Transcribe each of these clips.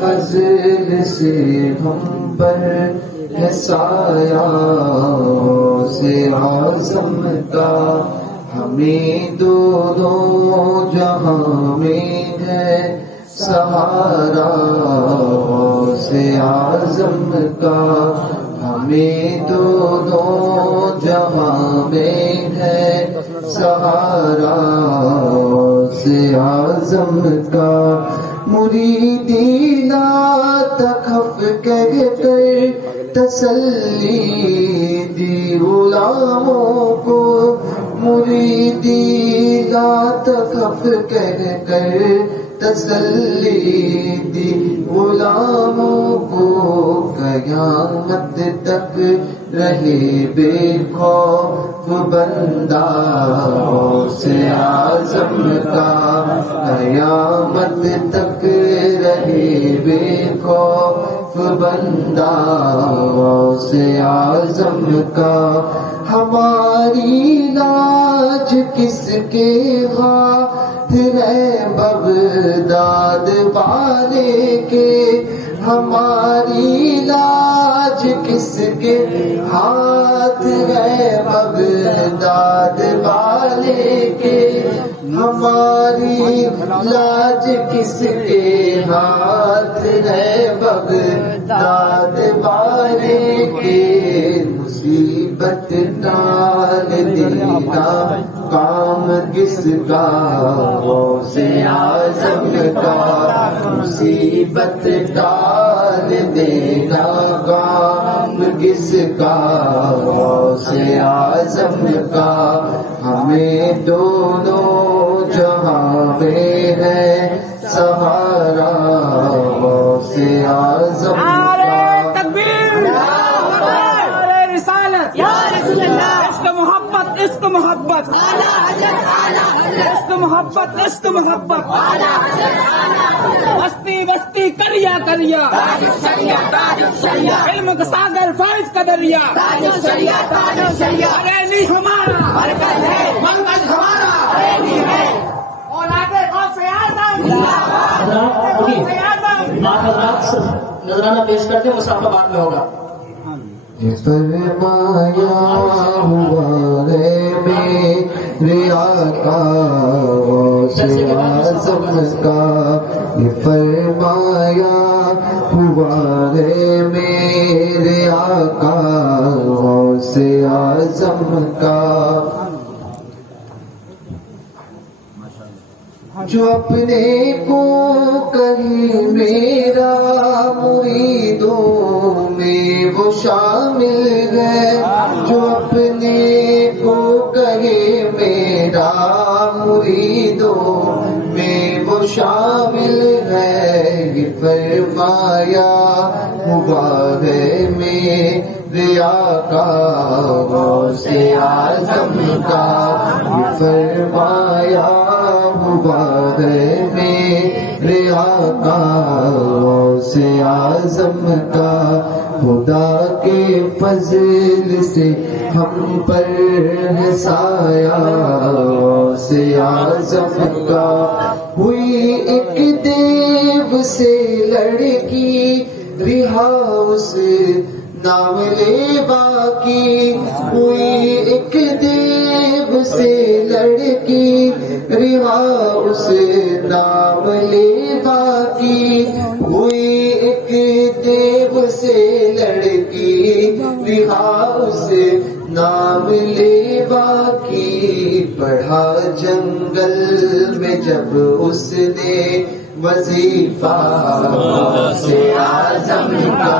فضل سے ہم پر ہے سایہ سے اعظم کا، ہمیں دونوں جہاں میں ہے سہارا سے اعظم کا، ہمیں دونوں جہاں میں ہے سہارا سے اعظم کا۔ مریدی لا تخف کہہ کر تسلی دی غلاموں کو، مریدی لا تخف کہہ کر تسلی دی غلاموں کو، قیامت تک رہے بے خوف بندہ سے اعظم کا، قیامت تک رہے بے خوف بندہ سے اعظم کا۔ ہماری لاج کس کے ہاتھ ہے بغداد والے کے، ہماری لاج کس کے ہاتھ ہے بغداد والے کے، ہماری لاج کس کے ہاتھ ہے بغداد والے کے۔ مصیبت ٹال دینا کام کس کا غوث اعظم کا، مصیبت ٹال دینا کام کس کا غوث اعظم کا، ہمیں دونوں جہاں میں ہے سہارا غوث اعظم کا۔ عشق محبت عشق محبت عشق محبت، بستی بستی کریا کریا، علم کا ساگر فائز کا دریا، بریلی ہمارا منگل ہمارا، اولاد غوث اعظم حضرات نذرانہ پیش کرتے، مسافہ بعد میں ہوگا۔ فرمایا ہوا ہے میرے آقا غوث اعظم کا، یہ فرمایا ہوا ہے میرے آقا غوث اعظم کا، جو اپنے کو کہیں میرا مریدوں میں وہ شامل ہے، جو اپنے کو کہے میرا مریدوں میں وہ شامل ہے، یہ فرمایا ہوا ہے میرے آقا غوث اعظم کا، یہ فرمایا ہوا ہے میرے آقا غوث اعظم کا، خدا کے فضل سے ہم پر ہے سایہ غوث اعظم کا، ہوئی ایک دیو سے لڑکی رہا اس نام لے باقی، ہوئی ایک دیو سے لڑکی رہا اس نام لے باقی، ہوئی ایک دیو سے لڑکی رہا اس نام لے باقی، پڑھا جنگل میں جب اس نے وظیفہ غوث اعظم کا،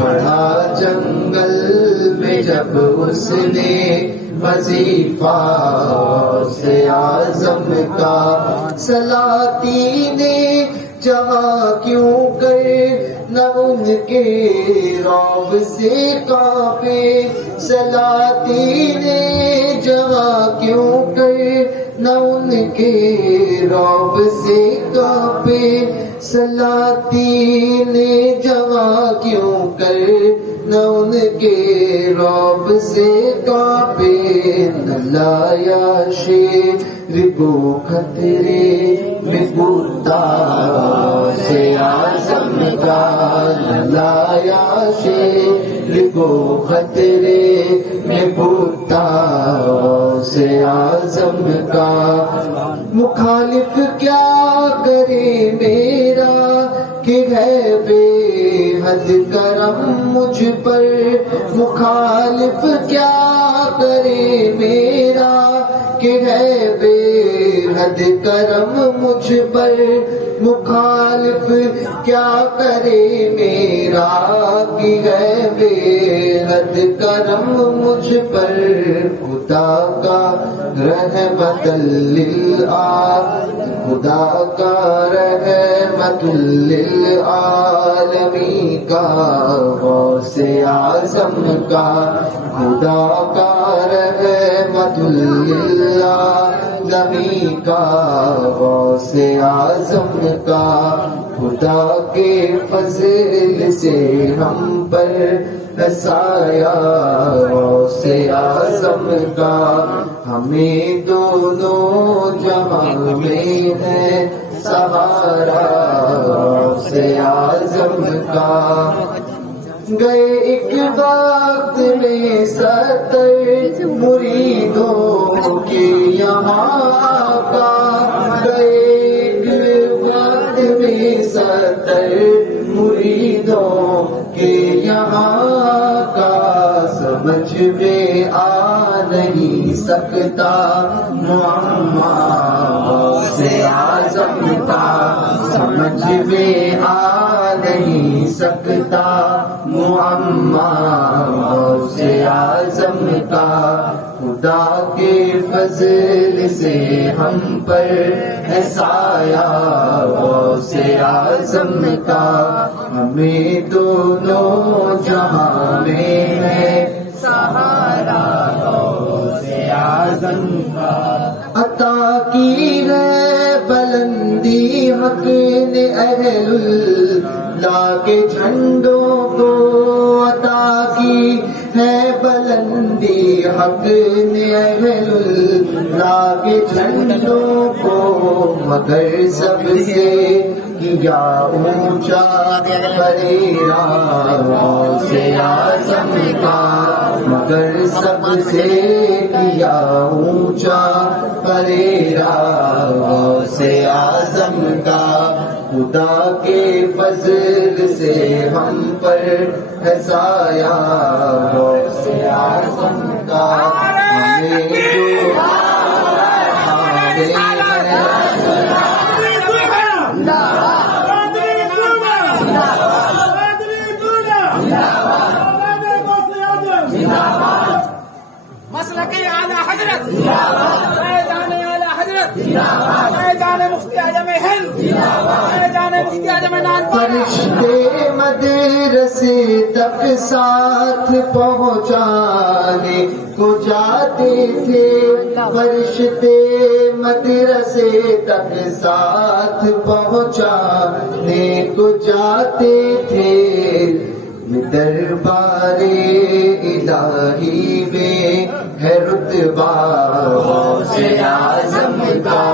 پڑھا جنگل میں جب اس نے وظیفہ غوث اعظم کا، سلاطین جہاں کیوں کر نہ ان کے رعب سے کانپے، سلاطین جہاں کیوں کر نہ ان کے رعب سے کانپے، سلاطین جہاں کیوں کر نہ ان کے رعب سے کانپے، نہ لایا شیر کو خطرے میں کتا غوث اعظم شیر کو خطرے میں بھوتا سے اعظم کا مخالف کیا کرے میرا کہ ہے بے حد کرم مجھ پر مخالف کیا کرے میرا کہ ہے بے حد کرم مجھ پر مخالف کیا کرے میرا کہ ہے بے حد کرم مجھ پر خدا کا رحمت للعالمین خدا کا رحمت للعالمین کا غوث اعظم کا خدا کا رحمت للعالمین کا غوث اعظم کا خدا کے فضل سے ہم پر سایہ غوث اعظم کا ہمیں دونوں جہاں میں ہے سہارا غوث اعظم کا گئے ایک وقت میں 70 مریدوں کے یہاں کا گئے ایک وقت میں 70 مریدوں کے یہاں کا سمجھ میں آ نہیں سکتا معما غوث اعظم کا سمجھ میں آ نہیں سکتا معما غوث اعظم کا خدا کے فضل سے ہم پر ہے سایہ غوث اعظم کا ہمیں دونوں جہاں میں ہے سہارا غوث اعظم کا عطا کی ہے بلندی حق نے اہل اللہ کے جھنڈوں کو عطا کی ہے بلندی حق نے اہل اللہ کے جھنڈوں کو مگر سب سے کیا اونچا پریرا غوث اعظم کا مگر سب سے کیا اونچا پریرا غوث اعظم کا خدا کے فضل سے ہم پر ہے سایہ غوث اعظم کا ہمیں جو مسلکی اعلیٰ حضرت فیضان اعلیٰ حضرت فیضان مفتی اعظم ہند فیضان مفتی اعظم نانپورہ فرشتے مدرسے تک ساتھ پہنچانے کو جاتے تھے فرشتے مدرسے تک ساتھ پہنچانے کو جاتے تھے دربار الہی میں ہے رتبہ غوث اعظم کا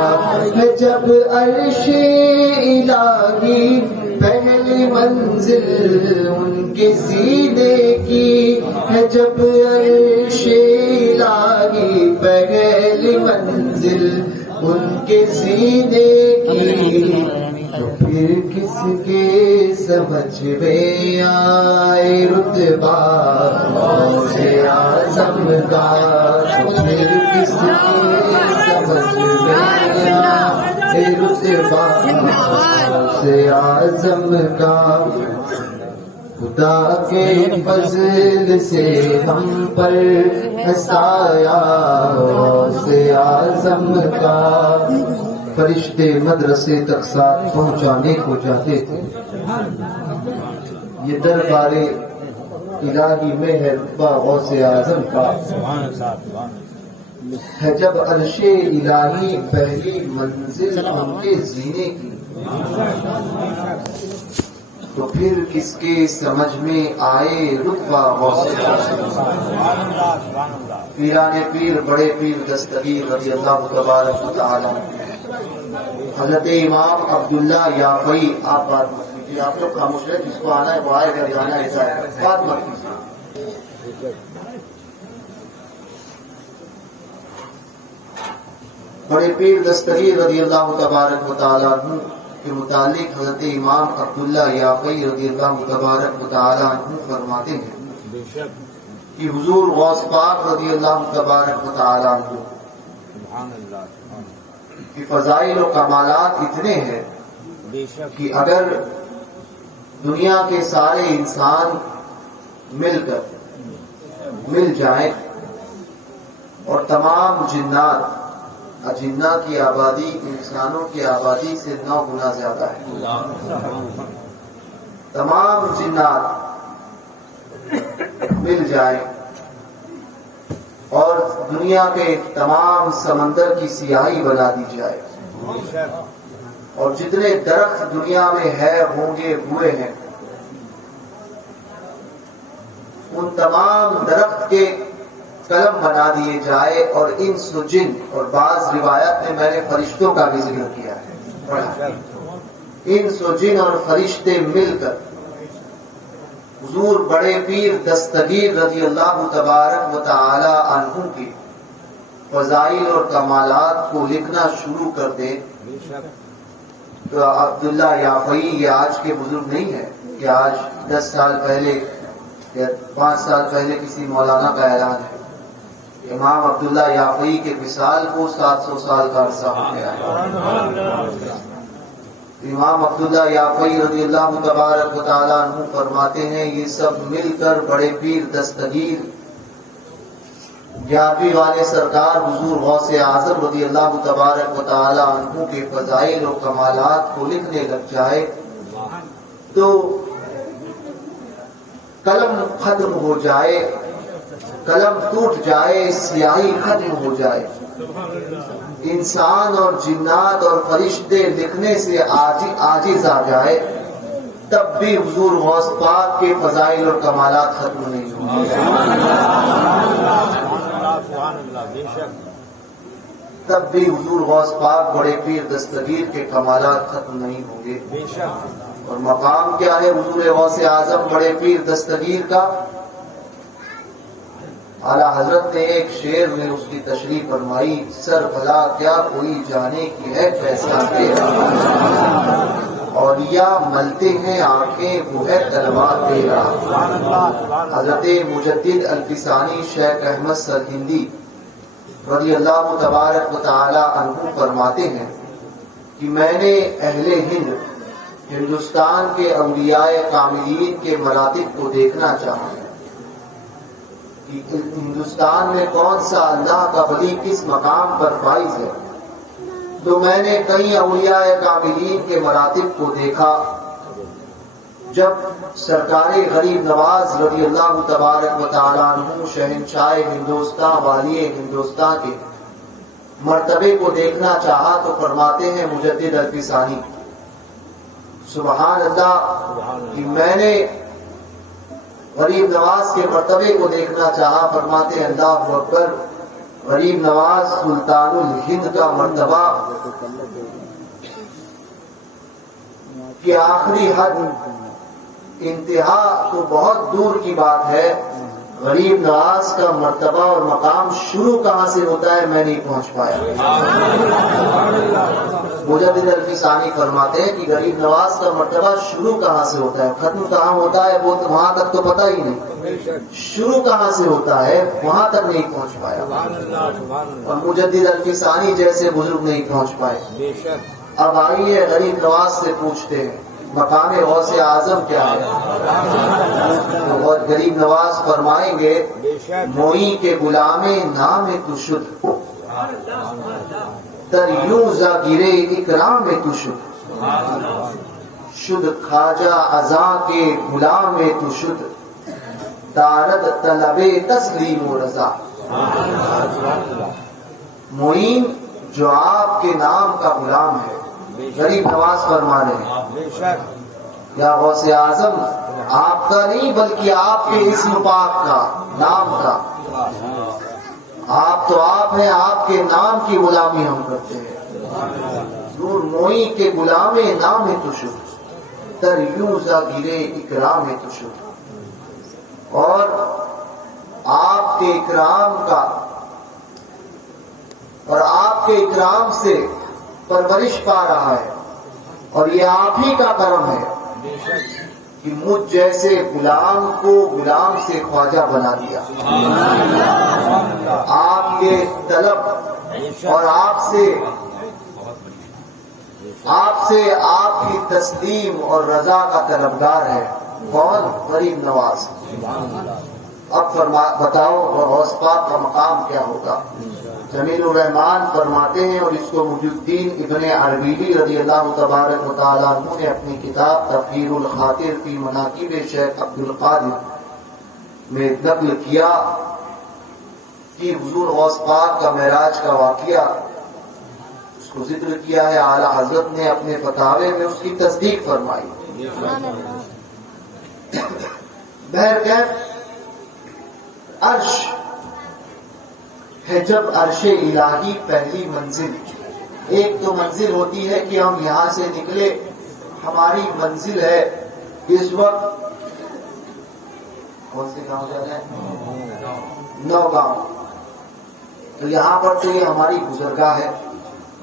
ہے جب عرش الہی پہلی منزل ان کے سینے کی ہے جب عرش الہی پہلی منزل ان کے سینے کی تو پھر کس کے سمجھ میں آئے رتبہ غوث اعظم کا تو پھر کس کے سمجھ میں آئے رتبہ غوث اعظم کا خدا کے فضل سے ہم پر سایہ غوث اعظم کا فرشتے مدرسے تک ساتھ پہنچانے کو جاتے تھے یہ دربار الہی میں ہے رتبہ غوث اعظم کا ہے جب عرش الہی پہلی منزل ان کے زینے کی تو پھر کس کے سمجھ میں آئے رتبہ غوث اعظم پیران پیر بڑے پیر دستگیر رضی اللہ تبارک و تعالی حضرت امام عبداللہ یافعی آپ بات جی آپ لوگ خاموش رہے، جس کو آنا ہے وہ آئے، گھر جانا ہے ایسا ہے، بات مت کیجیے۔ بڑے پیر دستگیر رضی اللہ تبارک و تعالیٰ عنہ کے متعلق حضرت امام عبداللہ یافعی رضی اللہ تبارک و تعالیٰ عنہ فرماتے ہیں کہ حضور غوث پاک رضی اللہ تبارک و تعالیٰ عنہ کی فضائل و کمالات اتنے ہیں کہ اگر دنیا کے سارے انسان مل جائیں اور تمام جنات، جنہ کی آبادی انسانوں کی آبادی سے 9 گنا زیادہ ہے، تمام جنات مل جائیں اور دنیا کے تمام سمندر کی سیاہی بنا دی جائے، اور جتنے درخت دنیا میں ہے ہوں گے ہوئے ہیں، ان تمام درخت کے قلم بنا دیے جائے، اور انس و جن، اور بعض روایت میں نے فرشتوں کا بھی ذکر کیا ہے، انس و جن اور فرشتے مل کر حضور بڑے پیر دستگیر رضی اللہ تبارک و تعالی عنہ کی فضائل اور کمالات کو لکھنا شروع کر دیں تو عبداللہ یافعی یہ آج کے بزرگ نہیں ہے کہ آج 10 سال پہلے یا 5 سال پہلے کسی مولانا کا اعلان ہے۔ امام عبداللہ یافعی کے وصال کو 700 سال کا عرصہ ہو گیا ہے۔ امام عبداللہ یافعی رضی اللہ تبارک و تعالیٰ عنہ فرماتے ہیں یہ سب مل کر بڑے پیر دستگیر 11ویں والے سرکار حضور غوث اعظم رضی اللہ تبارک و تعالیٰ عنہ کے فضائل و کمالات کو لکھنے لگ جائے تو قلم ختم ہو جائے، قلم ٹوٹ جائے، سیاہی ختم ہو جائے، انسان اور جنات اور فرشتے لکھنے سے عاجز آ جائے، تب بھی حضور غوث پاک کے فضائل اور کمالات ختم نہیں ہوں گے، تب بھی حضور غوث پاک بڑے پیر دستگیر کے کمالات ختم نہیں ہوں گے۔ اور مقام کیا ہے حضور غوث اعظم بڑے پیر دستگیر کا؟ اعلیٰ حضرت نے ایک شعر میں اس کی تشریح فرمائی، سر بھلا کیا کوئی جانے کی ہے کیسا تیرا، اولیاء ملتے ہیں آنکھیں وہ ہے تلوار تیرا۔ حضرت مجدد الفسانی شیخ احمد سرہندی رضی اللہ تبارک و تعالی عنہ فرماتے ہیں کہ میں نے اہل ہندوستان کے اولیاء کاملین کے مراتب کو دیکھنا چاہا کہ ہندوستان میں کون سا اللہ کا ولی کس مقام پر فائز ہے، تو میں نے کئی اولیاء کاملین کے مراتب کو دیکھا۔ جب سرکار غریب نواز رضی اللہ تبارک و تعالیٰ عنہ شہنشاہ ہندوستان والی ہندوستان کے مرتبے کو دیکھنا چاہا تو فرماتے ہیں مجدد الفسانی سبحان اللہ کہ میں نے غریب نواز کے مرتبے کو دیکھنا چاہا، فرماتے ہیں اللہ اکبر، غریب نواز سلطان الہند کا مرتبہ کی آخری حد انتہا تو بہت دور کی بات ہے، غریب نواز کا مرتبہ اور مقام شروع کہاں سے ہوتا ہے میں نہیں پہنچ پایا۔ مجدد الفسانی فرماتے ہیں کہ غریب نواز کا مرتبہ شروع کہاں سے ہوتا ہے، ختم کہاں ہوتا ہے وہ وہاں تک تو پتہ ہی نہیں، شروع کہاں سے ہوتا ہے وہاں تک نہیں پہنچ پایا، اور مجدد الفسانی جیسے بزرگ نہیں پہنچ پائے۔ اب آئیے غریب نواز سے پوچھتے ہیں مقام غوث اعظم کیا ہے، اور غریب نواز فرمائیں گے موئی کے غلام نام تو شد، در یوں زا گرے اکرام تو شد، شد خواجہ ازاں کے غلام تو شد، دارد طلب تسلیم و رضا۔ معین جو آپ کے نام کا غلام ہے، غریب نواز فرما رہے ہیں یا غوث اعظم آپ کا نہیں بلکہ آپ کے اسم پاک کا، نام کا، آپ تو آپ ہیں، آپ کے نام کی غلامی ہم کرتے ہیں، نور موئی کے غلام نام تو شد، در یوزا گرے اکرام تشو، اور آپ کے اکرام کا اور آپ کے اکرام سے پرورش پا رہا ہے، اور یہ آپ ہی کا کرم ہے کہ مجھ جیسے غلام کو غلام سے خواجہ بنا دیا۔ آپ کے طلب اور آپ سے آپ کی تسلیم اور رضا کا طلبگار ہے، بہت غریب نواز۔ اب بتاؤ غوث پاک کا مقام کیا ہوگا؟ جمیل الرحمان فرماتے ہیں، اور اس کو محی الدین ابن عربیلی رضی اللہ تبارک و تعالیٰ عنہ نے اپنی کتاب تفسیر الخاطر فی مناقب شیخ عبد القادر میں نقل کیا کہ حضور غوث پاک کا معراج کا واقعہ اس کو ذکر کیا ہے، اعلیٰ حضرت نے اپنے فتاوے میں اس کی تصدیق فرمائی۔ بہرکیف عرش ہے، جب عرش الہی پہلی منزل، ایک تو منزل ہوتی ہے کہ ہم یہاں سے نکلے، ہماری منزل ہے اس وقت کون سے گاؤں جانا ہے؟ نوگاؤں۔ تو یہاں پر تو یہ ہماری گزرگاہ ہے،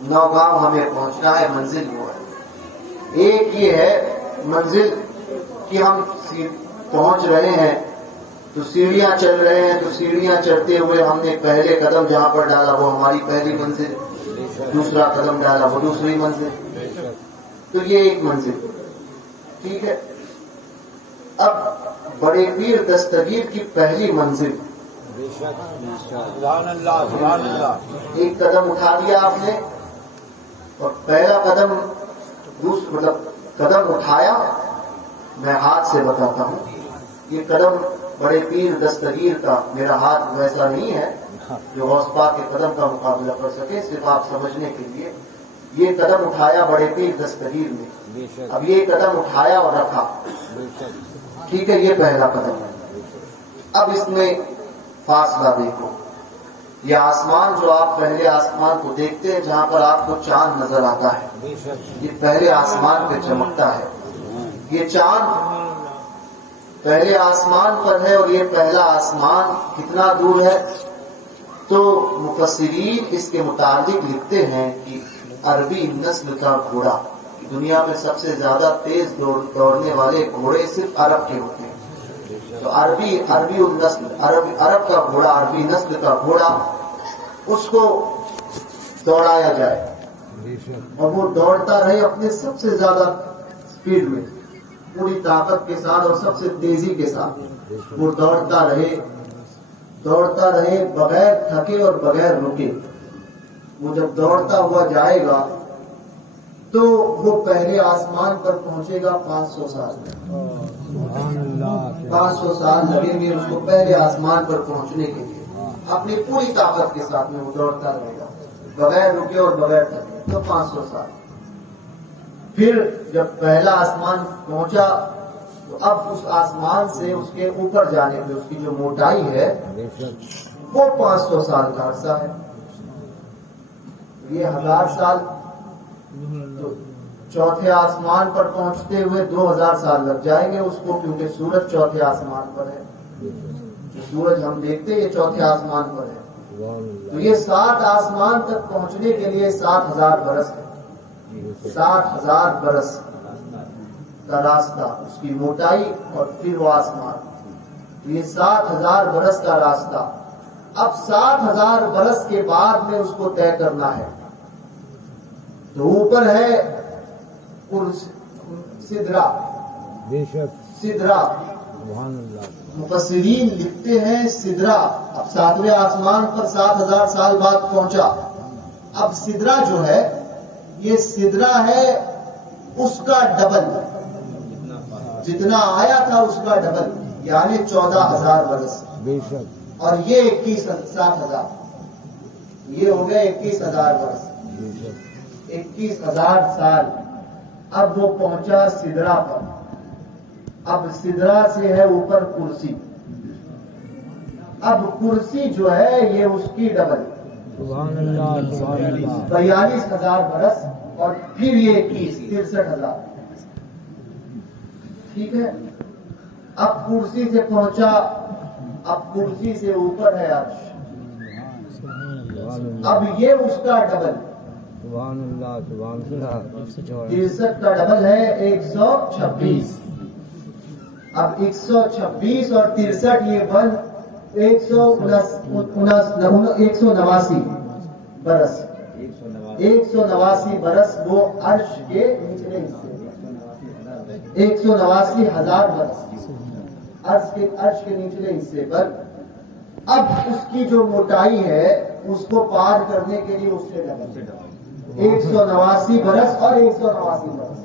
نوگاؤں ہمیں پہنچنا ہے، منزل وہ ہے۔ ایک یہ ہے منزل کہ ہم پہنچ رہے ہیں تو سیڑھیاں چل رہے ہیں، تو سیڑھیاں چڑھتے ہوئے ہم نے پہلے قدم جہاں پر ڈالا وہ ہماری پہلی منزل، دوسرا قدم ڈالا وہ دوسری منزل، تو یہ ایک منزل، ٹھیک ہے۔ اب بڑے پیر دستگیر کی پہلی منزل، ایک قدم اٹھا دیا آپ نے، اور پہلا قدم مطلب قدم اٹھایا، میں ہاتھ سے بتاتا ہوں، یہ قدم بڑے پیر دستگیر کا، میرا ہاتھ ویسا نہیں ہے جو غوث پاک کے قدم کا مقابلہ کر سکے، صرف آپ سمجھنے کے لیے یہ قدم اٹھایا بڑے پیر دستگیر نے، اب یہ قدم اٹھایا اور رکھا، ٹھیک ہے، یہ پہلا قدم ہے۔ اب اس میں فاصلہ دیکھو، یہ آسمان جو آپ پہلے آسمان کو دیکھتے ہیں جہاں پر آپ کو چاند نظر آتا ہے، یہ پہلے آسمان پہ چمکتا ہے، یہ چاند پہلے آسمان پر ہے، اور یہ پہلا آسمان کتنا دور ہے؟ تو مفسرین اس کے متعلق لکھتے ہیں کہ عربی نسل کا گھوڑا، دنیا میں سب سے زیادہ تیز دوڑنے والے گھوڑے صرف عرب کے ہوتے ہیں، تو عربی النسل، عرب کا گھوڑا، عربی نسل کا گھوڑا، اس کو دوڑایا جائے اور وہ دوڑتا رہے اپنے سب سے زیادہ سپیڈ میں، پوری طاقت کے ساتھ اور سب سے تیزی کے ساتھ وہ دوڑتا رہے بغیر تھکے اور بغیر رکے۔ وہ جب دوڑتا ہوا جائے گا تو وہ پہلے آسمان پر پہنچے گا 500 سال میں، 500 سال لگیں گے اس کو پہلے آسمان پر پہنچنے کے لیے، اپنی پوری طاقت کے ساتھ میں وہ دوڑتا رہے گا بغیر رکے اور بغیر تھکے، تو 500 سال۔ پھر جب پہلا آسمان پہنچا تو اب اس آسمان سے اس کے اوپر جانے پہ اس کی جو موٹائی ہے وہ 500 سال کا عرصہ ہے، یہ 1000 سال، تو چوتھے آسمان پر پہنچتے ہوئے 2000 سال لگ جائیں گے اس کو، کیونکہ سورج چوتھے آسمان پر ہے، جو سورج ہم دیکھتے ہیں یہ چوتھے آسمان پر ہے، تو یہ 7 آسمان تک پہنچنے کے لیے 7000 برس ہے، 7000 برس کا راستہ، اس کی موٹائی اور پھر وہ آسمان، تو یہ 7000 برس کا راستہ۔ اب 7000 برس کے بعد میں اس کو طے کرنا ہے، تو اوپر ہے سدرا، مفسرین لکھتے ہیں سدرا، اب 7ویں آسمان پر 7000 سال بعد پہنچا، اب سدرا جو ہے یہ سدرا ہے اس کا ڈبل، جتنا آیا تھا اس کا ڈبل، یعنی 14000 برس، اور یہ 7,000، یہ ہو گئے 21,000 برس، 21,000 سال۔ اب وہ پہنچا سدرا پر، اب سدرا سے ہے اوپر کرسی، اب کرسی جو ہے یہ اس کی ڈبل، 42,000 برس، اور پھر یہ 63,000، ٹھیک ہے. اب کرسی سے پہنچا, اب کرسی سے اوپر ہے عرش. اب یہ اس کا ڈبل, سبحان اللہ سبحان اللہ. 63 کا ڈبل ہے 126. اب 126 اور 63 یہ بن 189 برس. 189 برس وہ عرش کے نچلے حصے, 189,000 برس عرش کے نچلے حصے پر. اب اس کی جو موٹائی ہے اس کو پار کرنے کے لیے اس سے ڈبل 189 برس اور 189 برس,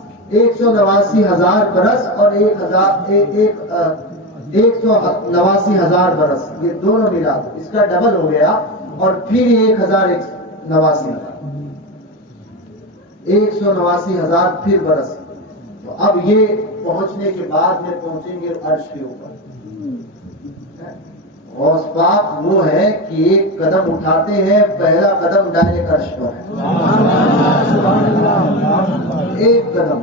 189,000 برس اور 189,000 برس, یہ دونوں ملا اس کا ڈبل ہو گیا. اور پھر 1,089 189,000 پھر برس. تو اب یہ پہنچنے کے بعد میں پہنچیں گے عرش کے اوپر. غوث پاک وہ ہے کہ ایک قدم اٹھاتے ہیں, پہلا قدم ڈائریکٹ عرش پر ہے. ایک قدم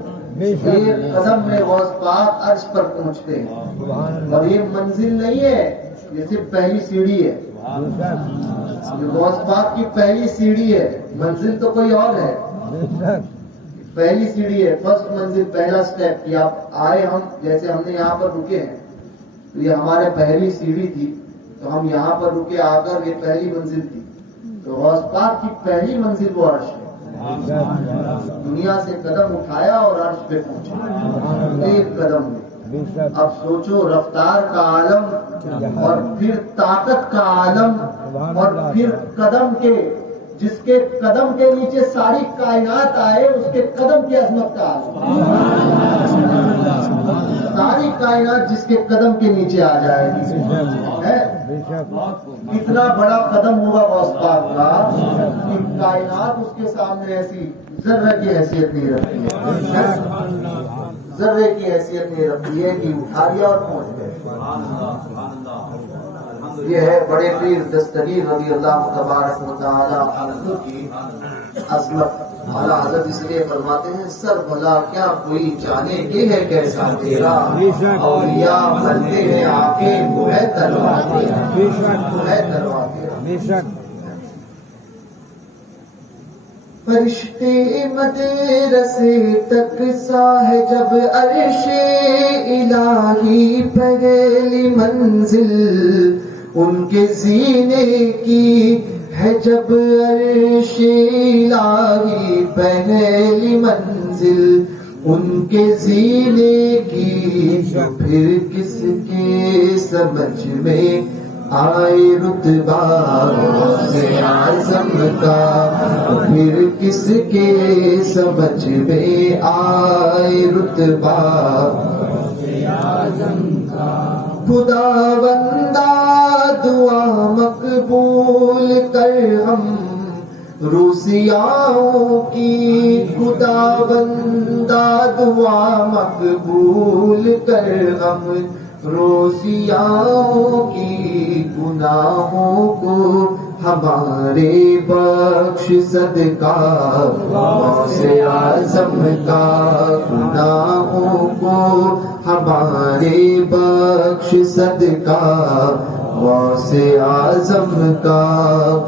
میں غوث پاک عرش پر پہنچتے ہیں. اور یہ منزل نہیں ہے, یہ صرف پہلی سیڑھی ہے. غوث پاک کی پہلی سیڑھی ہے, منزل تو کوئی اور ہے. پہلی سیڑھی ہے, فرسٹ منزل, پہلا سٹیپ. کہ آپ آئے, ہم جیسے ہم نے یہاں پر رکے ہیں تو یہ ہمارے پہلی سیڑھی تھی, تو ہم یہاں پر رکے آ کر, یہ پہلی منزل تھی. تو غوث پاک کی پہلی منزل وہ عرش ہے. دنیا سے قدم اٹھایا اور عرش پہ پہنچا ایک قدم میں. اب سوچو, رفتار کا عالم اور پھر طاقت کا عالم اور پھر قدم کے, جس کے قدم کے نیچے ساری کائنات آئے اس کے قدم کی عظمت کا عالم. ساری کائنات جس کے قدم کے نیچے آ جائے گی. کتنا بڑا قدم ہوگا غوث پاک کا کہ کائنات اس کے سامنے ایسی ذرے کی حیثیت نہیں رکھتی ہے, ذرے کی حیثیت نہیں رکھتی ہے کہ اٹھا لیا اور پہنچ گئے. یہ ہے بڑے پیر دستگیر رضی اللہ تبارک و تعالی عنہ کی عظمت. اعلیٰ حضرت اس لیے فرماتے ہیں, سر بھلا کیا کوئی جانے یہ ہے کیسا تیرا, اولیاء بنتے ہیں آ کے وہ ہے تلوار تیرا, وہ ہے تلوار تیرا. فرشتے مدرسے تک ساہ جب عرش الہی پہلی منزل ان کے سینے کی ہے, جب عرش الہی پہلی منزل ان کے سینے کی, تو پھر کس کے سمجھ میں آئے رتبہ غوث اعظم کا, پھر کس کے سمجھ میں آئے رتبہ غوث اعظم کا. خدا بندہ دعا مقبول کر ہم روسیاؤں کی, خدا بندہ دعا مقبول کر ہم روسیاؤں کی, گناہوں کو ہمارے بخش صدقہ غوث اعظم کا, گناہوں کو ہمارے بخش صدقہ غوث اعظم کا.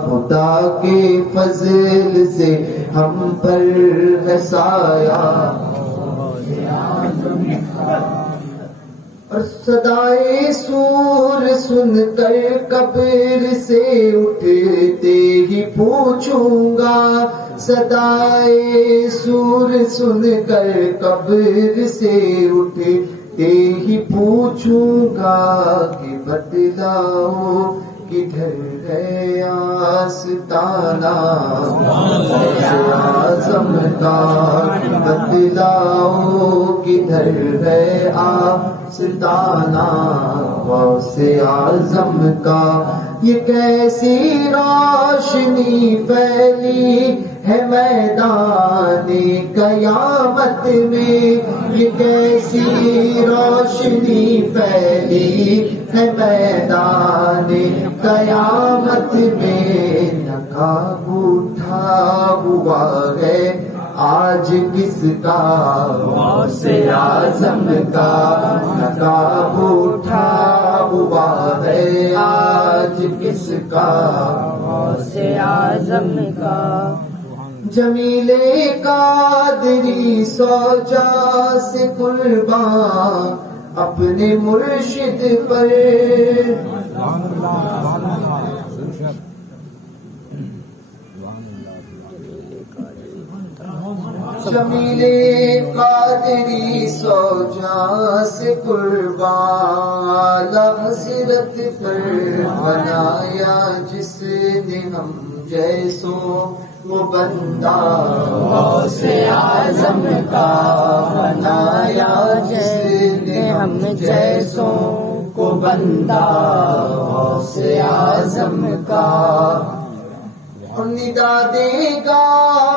خدا کے فضل سے ہم پر ہے سایہ اور صدائے سور سن کر قبر سے اٹھتے ہی پوچھوں گا, صدائے سور سن کر قبر سے اٹھتے ہی پوچھوں گا کہ بتلاؤ کدھر ہے آستانہ غوث اعظم کا, بتلاؤ کدھر ہے آستانہ غوث اعظم کا. یہ کیسی روشنی پھیلی ہے میدان قیامت میں, یہ کیسی روشنی پھیلی ہے میدان قیامت میں. نقاب اٹھا ہوا ہے آج کس کا غوث اعظم کا نقاب اٹھا ہوا ہے، آج کس کا غوث اعظم کا جمیل قادری سوجا سے قربان اپنے مرشد پر، جمیل قادری سوجا سے قربان حسرت پر بنایا جس نے ہم جیسوں وہ بندہ، غوث اعظم کا بنایا جس نے ہم جیسوں کو بندہ، غوث اعظم کا ندا دے گا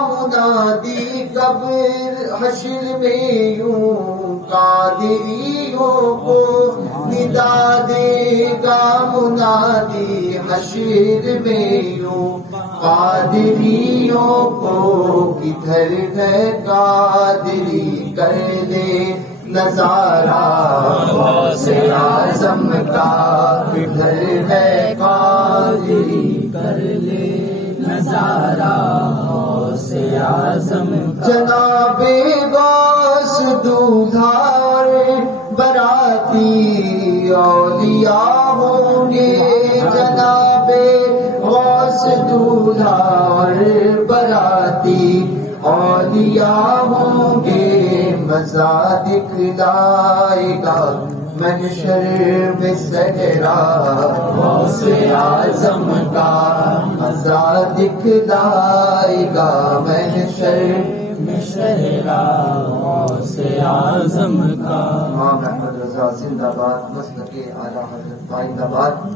منادی قبر حشر میں یوں قادریوں کو، ندا دے گا منادی حشر میں یوں قادریوں کو، کدھر ہے قادری کر لے نظارہ غوث اعظم کا، کدھر ہے قادری کر لے نظارہ غوث اعظم کا، جناب غوث دولہا اور براتی اولیاء ہوں گے، جناب غوث دولہا اور براتی اولیاء ہوں گے، مزہ دکھلائے گا محشر میں صحرا غوث اعظم کا، مزہ دکھلائے گا محشر میں صحرا غوث اعظم کا۔ امام احمد رضا زندہ باد، مسلک اعلیٰ حضرت زندہ باد۔